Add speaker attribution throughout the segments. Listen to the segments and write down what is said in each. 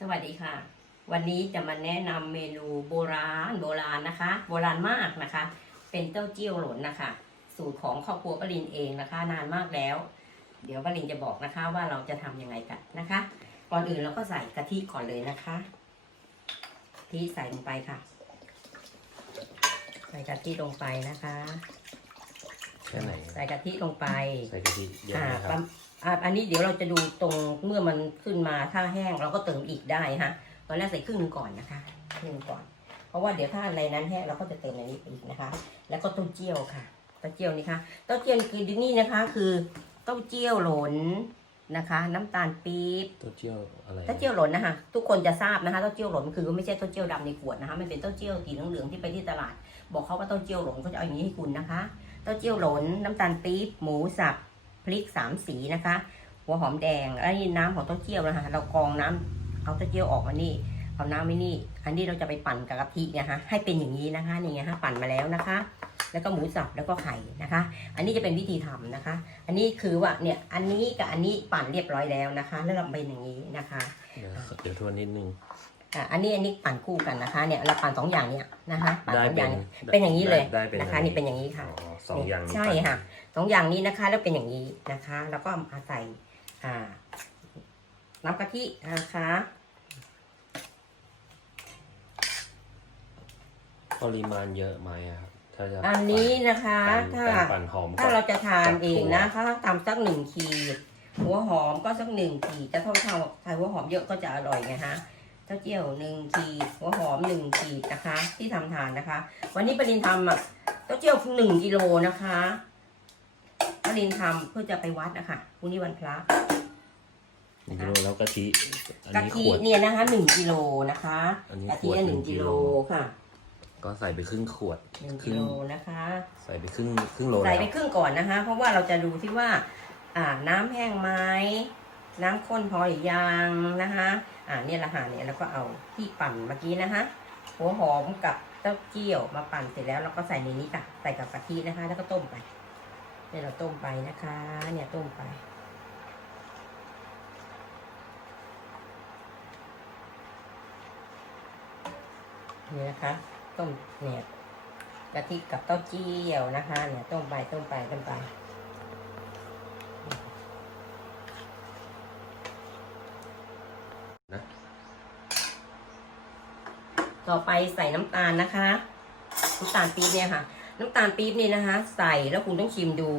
Speaker 1: สวัสดีค่ะ วันนี้จะมาแนะนำเมนูโบราณโบราณนะคะ โบราณมากนะคะ เป็นเต้าเจี้ยวหลนนะคะ สูตรของครอบครัวปรินเองนะคะ นานมากแล้ว เดี๋ยวปรินจะบอกนะคะว่าเราจะทำยังไงกันนะคะ ก่อนอื่นเราก็ใส่กะทิก่อนเลยนะคะกะทิใส่ลงไปค่ะ ใส่กะทิลงไปนะคะ
Speaker 2: แค่ไหน
Speaker 1: ใส่กะทิลงไป
Speaker 2: ใส่กะทิเยอะ
Speaker 1: อ่า
Speaker 2: ไหมค
Speaker 1: ป
Speaker 2: รั
Speaker 1: ระ
Speaker 2: บ
Speaker 1: อ่าอันนี้เดี๋ยวเราจะดูตรงเมื่อมันขึ้นมาถ้าแห้งเราก็เติมอีกได้ฮะตอนแรกใส่ครึ่งหนึงก่อนนะคะครึ่งหนึ่งก่อน เพราะว่าเดี๋ยวถ้าในนั้นแห้งเราก็จะเติมในนี้อีกนะคะ แล้วก็เต้าเจี้ยวค่ะเต้าเจี้ยวนี่ค่ะเต้าเจี้ยวนี่คือนี่นะคะ คือเต้าเจี้ยวหลนนะคะ น้ำตาลปี๊บ
Speaker 2: เต้าเจี้ยวอะไร
Speaker 1: เต้าเจี้ยวหลนนะคะทุกคนจะทราบนะคะเต้าเจี้ยวหลนคือไม่ใช่เต้าเจี้ยวดำในขวดนะคะมันเป็นเต้าเจี้ยวสีเหลืองๆที่ไปที่ตลาด บอกเขาว่าเต้าเจี้ยวหลนเขาจะเอาอย่างนี้ให้คุณนะคะ เต้าเจี้ยวหลนน้ำตาลปี๊บหมูสับพ ริกสามสีนะคะ หัวหอมแดงแล้วนี่น้ำของเต้าเจี้ยวนะคะ เรากรองน้ำเอาเต้าเจี้ยวออกมานี่เอาน้ำไว้นี่ อันนี้เราจะไปปั่นกับกะทินี่ยฮะให้เป็นอย่างนี้นะคะนี่ไงฮะปั่นมาแล้วนะคะ แล้วก็หมูสับแล้วก็ไข่นะคะ อันนี้จะเป็นวิธีทำนะคะ อันนี้คือว่าเนี่ยอันนี้กับอันนี้ปั่นเรียบร้อยแล้วนะคะ แล้วเราเป็นอย่างนี้นะคะ
Speaker 2: เดี๋ยวเดี๋ยวทวนนิดนึง
Speaker 1: อะอันนี้อันนี้ปั่นคู่กันนะคะ เนี่ยเราปั่นสองอย่างเนี่ยนะคะปั่น
Speaker 2: ได้
Speaker 1: สองอ
Speaker 2: เป็
Speaker 1: ย่านงเป็นอย่างนี้เลย
Speaker 2: ได้เป็น
Speaker 1: นะคะ นี่เป็นอย่างนี้ค่ะ
Speaker 2: อ๋อสองอย่างนี้
Speaker 1: ใช่ค่ะสองอย่างนี้นะคะ แล้วเป็นอย่างนี้นะคะ แล้วก็มาใส่อ่าน้ำกะทินะคะ
Speaker 2: ปริมาณเยอะไหมอะครับถ้าจะ
Speaker 1: อันนี้นะคะ
Speaker 2: ปั่น
Speaker 1: ถ้า
Speaker 2: การปั่นหอม
Speaker 1: ถ้า
Speaker 2: กับ
Speaker 1: เราจะทาน
Speaker 2: กับ
Speaker 1: เอง
Speaker 2: ถั่ว
Speaker 1: นะคะทำสักหนึ่งขีดหัวหอมก็สักหนึ่งขีดจะเท่าเท่าๆใส่หัวหอมเยอะก็จะอร่อยไงฮะ เต้าเจี้ยวหนึ่งขีดหัวหอมหนึ่งขีดนะคะ ที่ทำทานนะคะ วันนี้ปรินทำอะเต้าเจี้ยวหนึ่งกิโลนะคะปรินทำเพื่อจะไปวัดนะคะพรุ่งนี้วันพระ
Speaker 2: หนึ่งกิโลแล้วกะทิอัน
Speaker 1: กะ
Speaker 2: นี้
Speaker 1: ทิ
Speaker 2: ขวด
Speaker 1: เนี่ยนะคะหนึ่งกิโลนะคะ
Speaker 2: อันนี้
Speaker 1: กะ
Speaker 2: ข
Speaker 1: ทิ
Speaker 2: วด
Speaker 1: ห
Speaker 2: หนึ่
Speaker 1: นึ่ง
Speaker 2: งกิ
Speaker 1: กิโล
Speaker 2: โล
Speaker 1: ค่ะ
Speaker 2: ก็ใส่ไปครึ่งขวด
Speaker 1: หนึ่ง
Speaker 2: ครึ่
Speaker 1: กิ
Speaker 2: ง
Speaker 1: โลนะคะ
Speaker 2: ใส่ไปครึ่งครึ่งโล
Speaker 1: ใส่
Speaker 2: แล้ว
Speaker 1: ไปครึ่งก่อนนะคะ เพราะว่าเราจะดูที่ว่า อ่าน้ำแห้งไหม น้ำข้นพอหรือยังนะคะอ่าเนี่ยละค่ะเนี่ยแล้วก็เอาที่ปั่นเมื่อกี้นะคะหัวหอมกับเต้าเจี้ยวมาปั่นเสร็จแล้วเราก็ใส่ในนี้ค่ะใส่กับกะทินะคะ แล้วก็ต้มไปเนี่ยเราต้มไปนะคะ เนี่ยต้มไปนี่นะคะต้มเนี่ยกะทิกับเต้าเจี้ยวนะคะ เนี่ยต้มไปต้มไปต้มไป ต่อไปใส่น้ำตาลนะคะ น้ำตาลปี๊บเนี่ยค่ะ น้ำตาลปี๊บนี่นะคะ ใส่แล้วคุณต้องชิมดู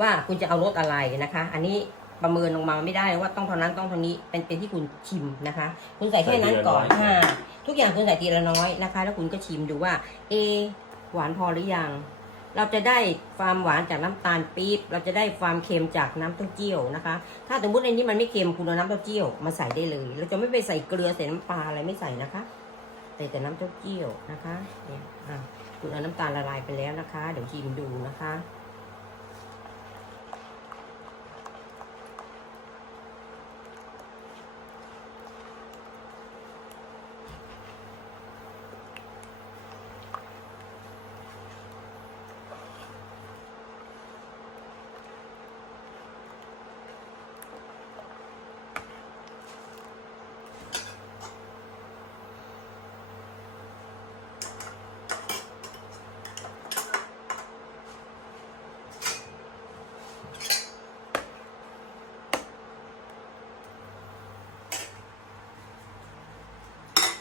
Speaker 1: ว่าคุณจะเอารสอะไรนะคะ อันนี้ประเมินลงมาไม่ได้ว่าต้องเท่านั้นต้องเท่านี้เป็นเป็นที่คุณชิมนะคะ คุณใส่แค่นั้นก่อนค่ะทุกอย่างคุณใส่ทีละน้อยนะคะ แล้วคุณก็ชิมดูว่า เอะหวานพอหรือยัง เราจะได้ความหวานจากน้ำตาลปี๊บเราจะได้ความเค็มจากน้ำเต้าเจี้ยวนะคะ ถ้าสมมติในนี้มันไม่เค็มคุณเอาน้ำเต้าเจี้ยวมาใส่ได้เลย เราจะไม่ไปใส่เกลือใส่น้ำปลาอะไรไม่ใส่นะคะ ใส่แต่น้ำเต้าเจี้ยวนะคะเนี่ยอะคุณเอาน้ำตาลละลายไปแล้วนะคะ เดี๋ยวชิมดูนะคะ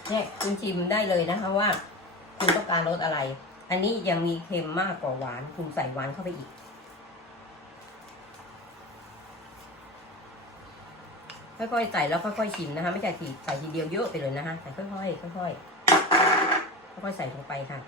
Speaker 1: เนี่ยคุณชิมได้เลยนะคะว่า คุณต้องการรสอะไร อันนี้ยังมีเค็มมากกว่าหวาน คุณใส่หวานเข้าไปอีก ค่อยๆใส่แล้วค่อยๆชิมนะคะ ไม่ใช่ใส่ทีเดียวเยอะไปเลยนะคะใส่ค่อยๆค่อยๆค่อยๆใส่ลงไปค่ะ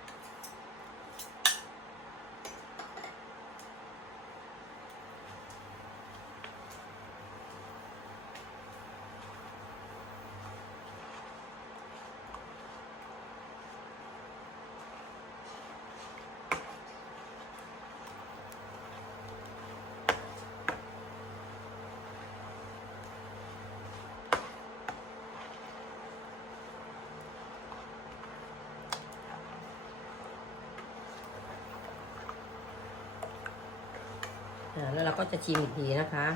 Speaker 1: แล้วเราก็จะชิมอีกทีนะคะ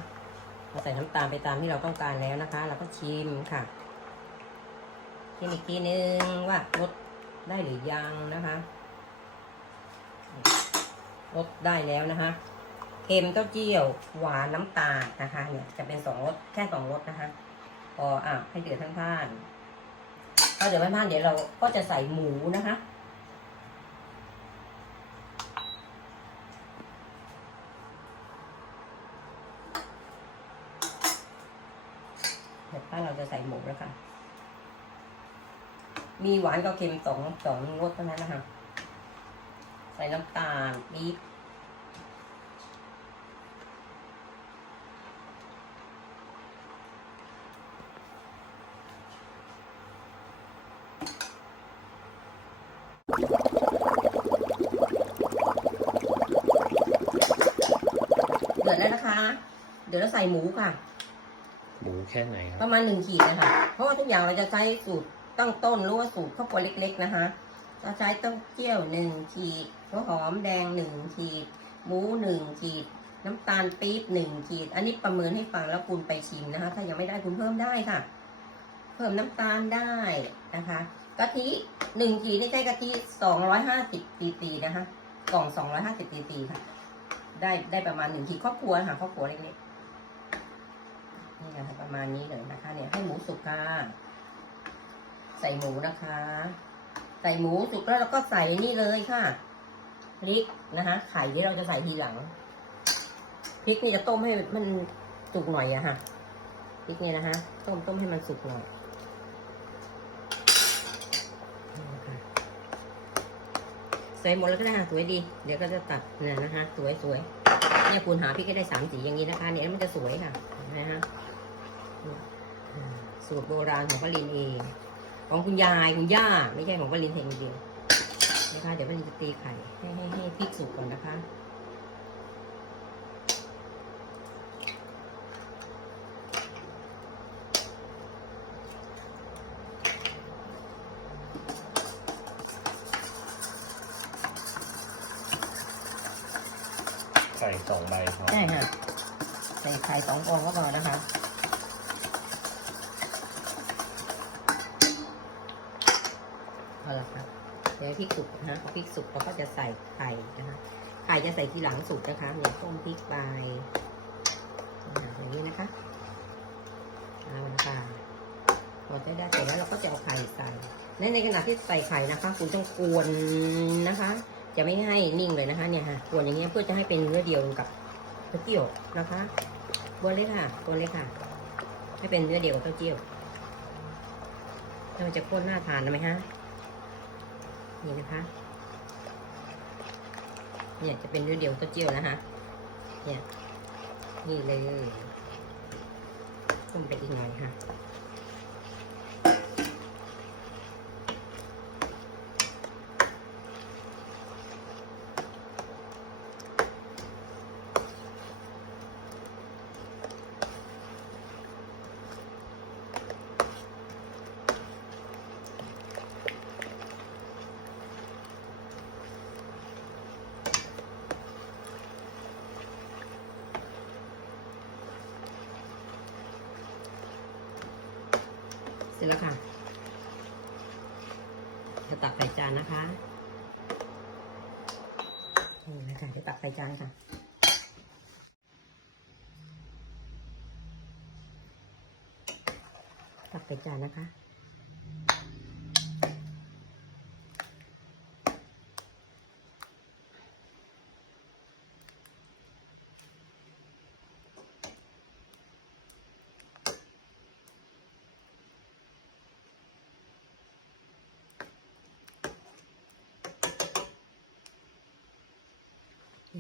Speaker 1: เราใส่น้ำตาลไปตามที่เราต้องการแล้วนะคะ เราก็ชิมค่ะกินอีกทีนึงว่าลดได้หรือยังนะคะลดได้แล้วนะคะเค็มเต้าเจี้ยวหวานน้ำตาลนะคะเนี่ยจะเป็นสองรสแค่สองรสนะคะพออะให้เดือดทั้งท่านพอเดือดทั้งท่านเดี๋ยวเราก็จะใส่หมูนะคะ เดี๋ยวป้าเราจะใส่หมูแล้วค่ะ มีหวานกับเค็มสองสองรสเท่านั้นนะคะ ใส่น้ำตาลปี๊บเดือดแล้วนะคะ เดี๋ยวเราใส่หมูค่ะ
Speaker 2: หมูแค่ไหนค
Speaker 1: ป
Speaker 2: รับ
Speaker 1: ระมาณหนึ่งขีดนะคะ เพราะว่าทุกอย่างเราจะใช้สูตร ตั้งต้นหรือว่าสูตรข้าวโพดเล็ก ๆ นะคะเราใช้เต้าเจี้ยวหนึ่งขีดหัวหอมแดงหนึ่งขีด หมูหนึ่งขีด น้ำตาลปี๊บหนึ่งขีด อันนี้ประเมินให้ฟังแล้วคุณไปชิมนะคะ ถ้ายังไม่ได้คุณเพิ่มได้ค่ะ เพิ่มน้ำตาลได้นะคะกะทิหนึ่งขีดนี่ใช้กะทิสองร้อยห้าสิบซีซีนะคะ กล่องสองร้อยห้าสิบซีซีค่ะ ได้ได้ประมาณหนึ่งขีดครอบครัวค่ะครอบครัวเล็กๆนี่นะคะประมาณนี้เลยนะคะ เนี่ยให้หมูสุกค่ะ ใส่หมูนะคะ ใส่หมูสุกแล้วเราก็ใส่นี่เลยค่ะพริกนะคะไข่ที่เราจะใส่ทีหลังพริกนี่จะต้มให้มันสุกหน่อยอะค่ะพริกนี่นะคะต้มต้มให้มันสุกหน่อยนี่นะคะใส่หมดแล้วก็ได้ค่ะสวยดี เดี๋ยวก็จะตัดเนี่ยนะคะ สวยสวยเนี่ยคุณหาพริกให้ได้สามสีอย่างนี้นะคะ เนี่ยมันจะสวยค่ะเห็นไหมคะอ่าสูตรโบราณของป้าลินเอง ของคุณยายคุณย่าไม่ใช่ของป้าลินเองเดียวนะคะเดี๋ยวป้าลินจะตีไข่ให้ให้ให้พริกสุกก่อนนะคะ
Speaker 2: ใส่สองใบพอ
Speaker 1: ใช่ค่ะใส่ไข่สองฟองก็พอนะคะ พริกสุกนะพอพริกสุกเราก็จะใส่ไข่นะคะไข่จะใส่ทีหลังสุกนะคะเนี่ยต้มพริกไปอย่างนี้นะคะเอาละค่ะพอได้ได้เสร็จแล้วเราก็จะเอาไข่ใส่และในขณะที่ใส่ไข่นะคะ คุณต้องกวนนะคะ จะไม่ให้นิ่งเลยนะคะ เนี่ยค่ะกวนอย่างเงี้ยเพื่อจะให้เป็นเนื้อเดียวกับเต้าเจี้ยวนะคะกวนเลยค่ะกวนเลยค่ะ ให้เป็นเนื้อเดียวกับเต้าเจี้ยวแล้วมันจะข้นน่าทานไหมฮะ นี่นะคะเนี่ยจะเป็นเนื้อเดียวกับเต้าเจี้ยวนะคะเนี่ยนี่เลยต้มไปอีกหน่อยค่ะ ร็จแล้วค่ะจะตักใส่จานนะคะนี่นะคะจะตักใส่จานค่ะตักใส่จานนะคะ เ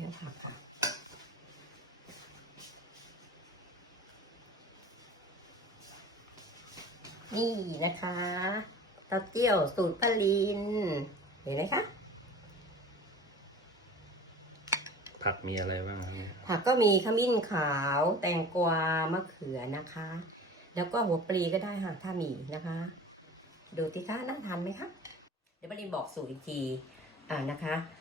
Speaker 1: นี่ยผักค่ะนี่นะคะเต้าเจี้ยวสูตรปลาลิน เห็นไหมคะ
Speaker 2: ผักมีอะไรบ้างครับเนี่ย
Speaker 1: ผักก็มีขมิ้นขาว แตงกวา มะเขือนะคะ แล้วก็หัวปลีก็ได้ค่ะถ้ามีนะคะ ดูสิคะน่าทานไหมคะ เดี๋ยวปรินบอกสูตรอีกที อ่านะคะอ่า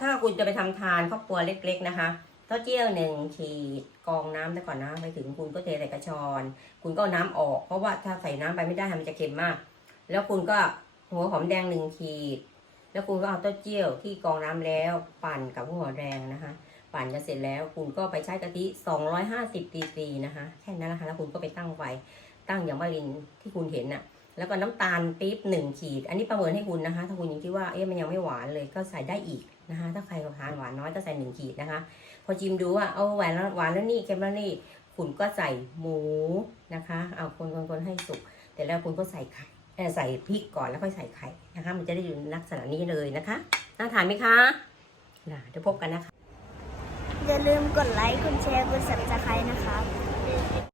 Speaker 1: ถ้าคุณจะไปทำทานครอบครัวเล็ก ๆนะคะเต้าเจี้ยวหนึ่งขีดกองน้ำไปก่อนนะไปถึงคุณก็เทใส่กระชอน คุณก็น้ำออก เพราะว่าถ้าใส่น้ำไปไม่ได้มันจะเค็มมาก แล้วคุณก็หัวหอมแดงหนึ่งขีด แล้วคุณก็เอาเต้าเจี้ยวที่กองน้ำแล้วปั่นกับหัวหอมแดงนะคะ ปั่นกันเสร็จแล้วคุณก็ไปใช้กะทิ250ซีซีนะคะแค่นั้นนะคะแล้วคุณก็ไปตั้งไฟตั้งอย่างมารินที่คุณเห็นน่ะแล้วก็น้ำตาลปี๊บหนึ่งขีด อันนี้ประเมินให้คุณนะคะ ถ้าคุณยังคิดว่าเอ๊ะมันยังไม่หวานเลยก็ใส่ได้อีก นะคะ ถ้าใครทานหวานน้อยก็ใส่หนึ่งขีดนะคะ พอชิมดูว่าเอาหวานแล้วหวานแล้วนี่เค็มแล้วนี่คุณก็ใส่หมูนะคะ เอาคนคนคนให้สุกแต่แล้วคุณก็ใส่ไข่เอ่ใส่พริกก่อนแล้วค่อยใส่ไข่นะคะ มันจะได้อยู่ลักษณะนี้เลยนะคะน่าทานไหมคะนะเดี๋ยวพบกันนะคะ
Speaker 3: อย่าลืมกดไลค์กดแชร์กด subscribe นะครับ